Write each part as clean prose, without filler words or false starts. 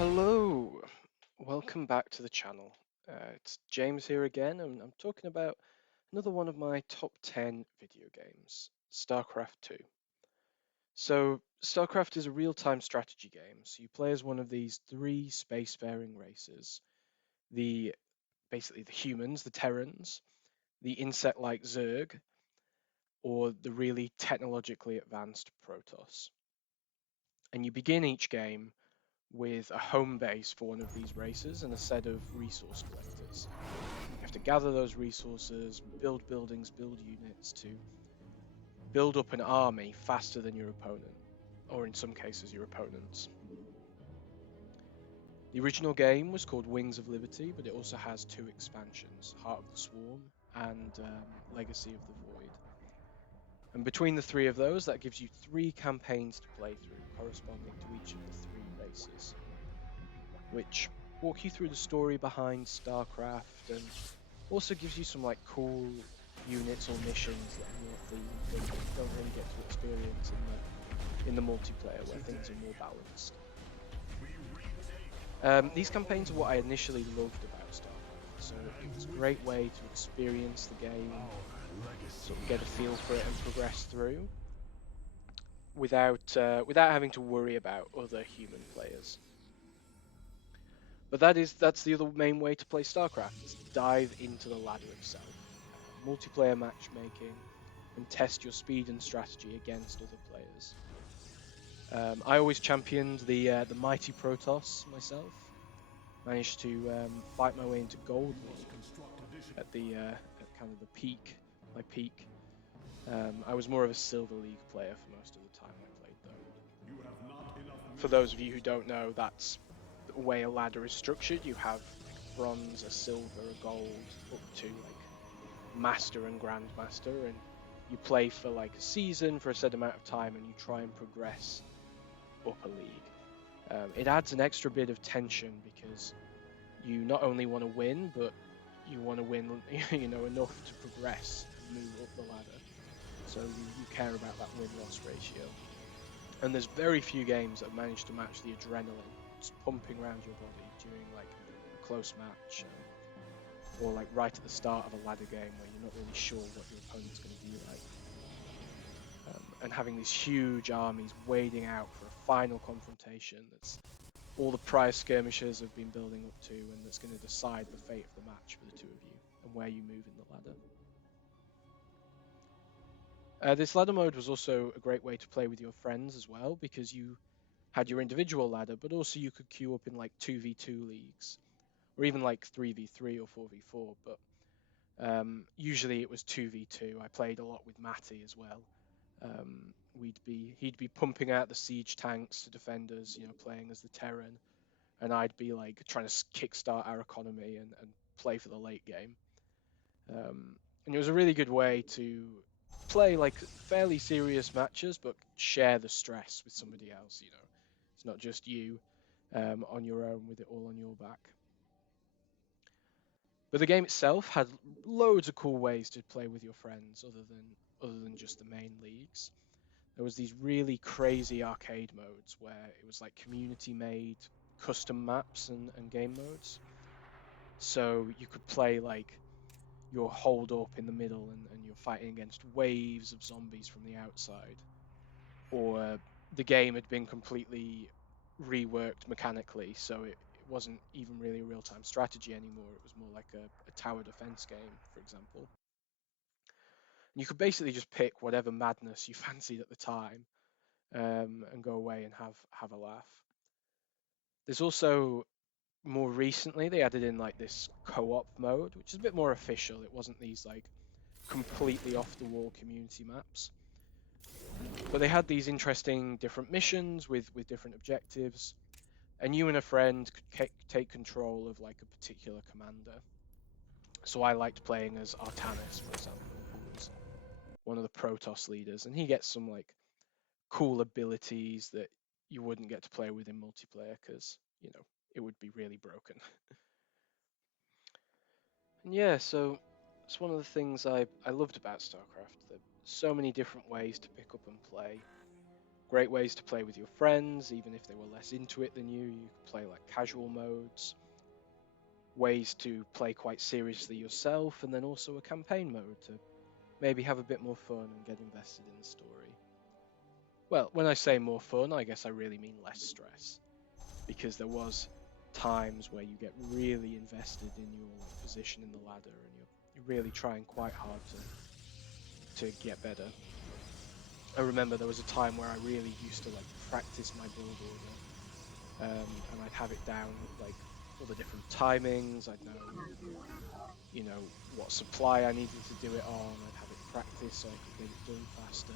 Hello, welcome back to the channel. It's James here again, and I'm talking about another one of my top 10 video games, StarCraft II. So, StarCraft is a real-time strategy game, so you play as one of these three spacefaring races, the basically the humans, the Terrans, the insect-like Zerg, or the really technologically advanced Protoss. And you begin each game with a home base for one of these races and a set of resource collectors. You have to gather those resources, build buildings, build units to build up an army faster than your opponent, or in some cases, your opponents. The original game was called Wings of Liberty, but it also has two expansions, Heart of the Swarm and Legacy of the Void. And between the three of those, that gives you three campaigns to play through, corresponding to each of the three races, which walk you through the story behind StarCraft and also gives you some like cool units or missions that are more themed and that you don't really get to experience in the multiplayer where things are more balanced. These campaigns are what I initially loved about StarCraft, so it was a great way to experience the game, sort of get a feel for it and progress through without having to worry about other human players. But that's the other main way to play StarCraft is to dive into the ladder itself, multiplayer matchmaking, and test your speed and strategy against other players. I always championed the mighty Protoss myself. Managed to fight my way into Gold League at kind of the peak, my peak. I was more of a Silver League player for most of the time I played, though. For those of you who don't know, that's the way a ladder is structured. You have like a bronze, a silver, a gold, up to like master and grandmaster, and you play for like a season for a set amount of time, and you try and progress up a league. It adds an extra bit of tension because you not only want to win, but you want to win, enough to progress and move up the ladder. So you care about that win-loss ratio. And there's very few games that have managed to match the adrenaline just pumping around your body during like a close match, or like right at the start of a ladder game where you're not really sure what your opponent's going to be like. And having these huge armies wading out for a final confrontation that's all the prior skirmishes have been building up to, and that's going to decide the fate of the match for the two of you and where you move in the ladder. This ladder mode was also a great way to play with your friends as well, because you had your individual ladder, but also you could queue up in like 2v2 leagues, or even like 3v3 or 4v4. But usually it was 2v2. I played a lot with Matty as well. He'd be pumping out the siege tanks to defend us, playing as the Terran, and I'd be like trying to kickstart our economy and play for the late game. And it was a really good way to play like fairly serious matches, but share the stress with somebody else. It's not just you on your own with it all on your back. But the game itself had loads of cool ways to play with your friends, other than just the main leagues. There was these really crazy arcade modes where it was like community made custom maps and game modes. So you could play like you're holed up in the middle and you're fighting against waves of zombies from the outside. Or the game had been completely reworked mechanically, so it wasn't even really a real-time strategy anymore. It was more like a tower defense game, for example. And you could basically just pick whatever madness you fancied at the time, and go away and have a laugh. There's also more recently they added in like this co-op mode, which is a bit more official. It wasn't these like completely off the wall community maps, but they had these interesting different missions with different objectives, and you and a friend could take control of like a particular commander. So I liked playing as Artanis, for example, who was one of the Protoss leaders, and he gets some like cool abilities that you wouldn't get to play with in multiplayer because it would be really broken. And yeah, so it's one of the things I loved about StarCraft. That so many different ways to pick up and play. Great ways to play with your friends, even if they were less into it than you. You could play like casual modes, ways to play quite seriously yourself, and then also a campaign mode to maybe have a bit more fun and get invested in the story. Well, when I say more fun, I guess I really mean less stress, because there was times where you get really invested in your like position in the ladder, and you're really trying quite hard to get better. I remember there was a time where I really used to like practice my build order, and I'd have it down like all the different timings. I'd know, what supply I needed to do it on. I'd have it practiced so I could get it done faster.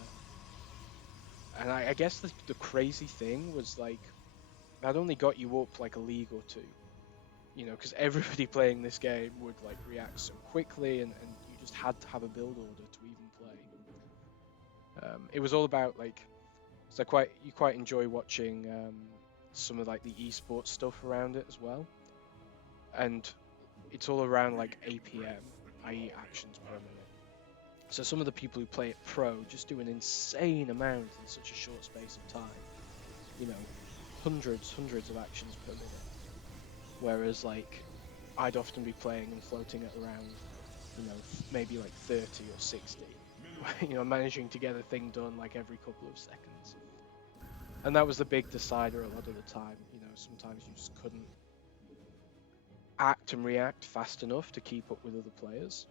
And I guess the crazy thing was like that only got you up like a league or two, because everybody playing this game would like react so quickly, and you just had to have a build order to even play. It was all about like, so you quite enjoy watching some of like the esports stuff around it as well, and it's all around like APM, i.e. actions per minute. So some of the people who play it pro just do an insane amount in such a short space of time. You know, hundreds of actions per minute. Whereas like I'd often be playing and floating at around, maybe like 30 or 60. Managing to get a thing done like every couple of seconds. And that was the big decider a lot of the time. Sometimes you just couldn't act and react fast enough to keep up with other players.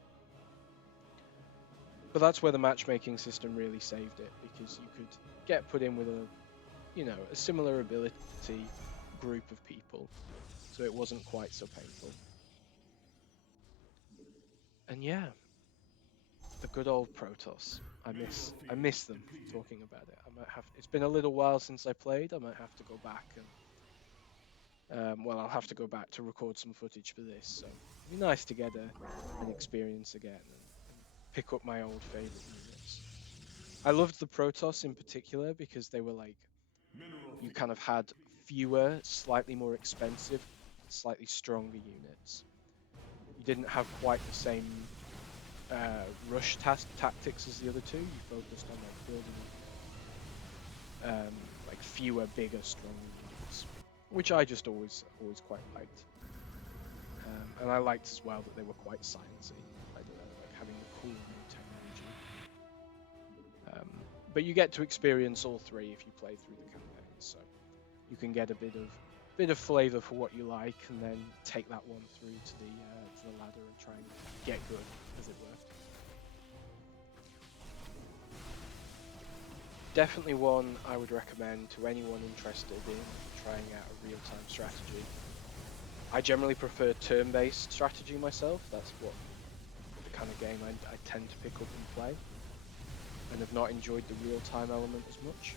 But that's where the matchmaking system really saved it, because you could get put in with a similar ability group of people, so it wasn't quite so painful. And yeah, the good old Protoss. I miss them talking about it. I might have. It's been a little while since I played. I might have to go back and I'll have to go back to record some footage for this. So it'd be nice to get an experience again and pick up my old favorite units. I loved the Protoss in particular because they were like, you kind of had fewer, slightly more expensive, slightly stronger units. You didn't have quite the same rush tactics as the other two. You focused on like building like fewer, bigger, stronger units, which I just always quite liked. And I liked as well that they were quite sciencey. I don't know, like having the cool new technology. But you get to experience all three if you play through the campaign, so you can get a bit of flavor for what you like, and then take that one through to the ladder and try and get good, as it were. Definitely one I would recommend to anyone interested in trying out a real-time strategy. I generally prefer turn-based strategy myself. That's what the kind of game I tend to pick up and play, and have not enjoyed the real-time element as much.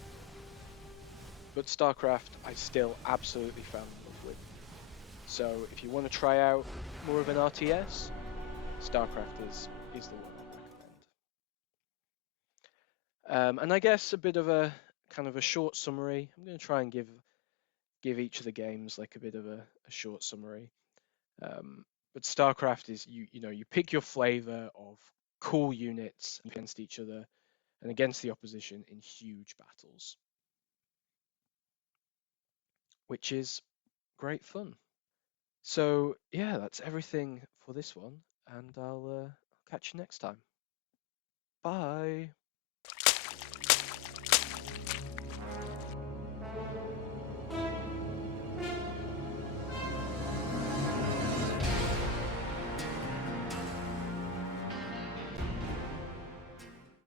But StarCraft, I still absolutely fell in love with. So if you want to try out more of an RTS, StarCraft is the one I'd recommend. And I guess a bit of a kind of a short summary. I'm going to try and give each of the games like a bit of a short summary. But StarCraft is you pick your flavor of cool units against each other and against the opposition in huge battles, which is great fun. So yeah, that's everything for this one, and I'll catch you next time. Bye.